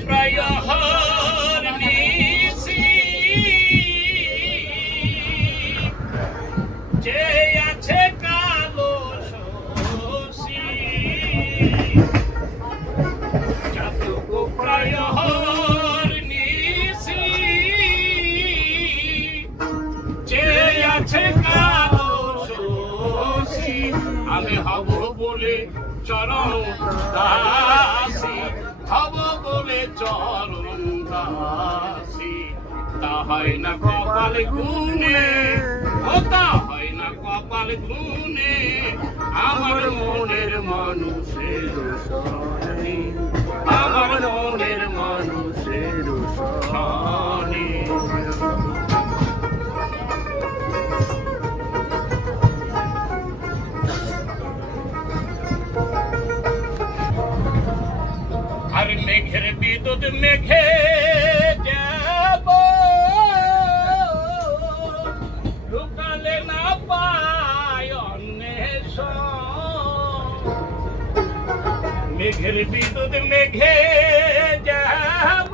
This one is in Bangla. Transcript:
প্রায় হরনিসি যে আছে কালো শশী চাতক প্রায় হরনিসি যে আছে কালো শশী আমি হব বলে চরণ দাসী হব বলে চরণ দাসী তা হয় না কপাল গুনে ও তা হয় না কপাল গুনে আমার মনের মানুষের সনে আমার মনের মানুষের সনে আর মেঘের বিদ্যুৎ মেঘে যাব ঢুকালে না পায় অন্বেষণ মেঘের বিদ্যুৎ মেঘে যাব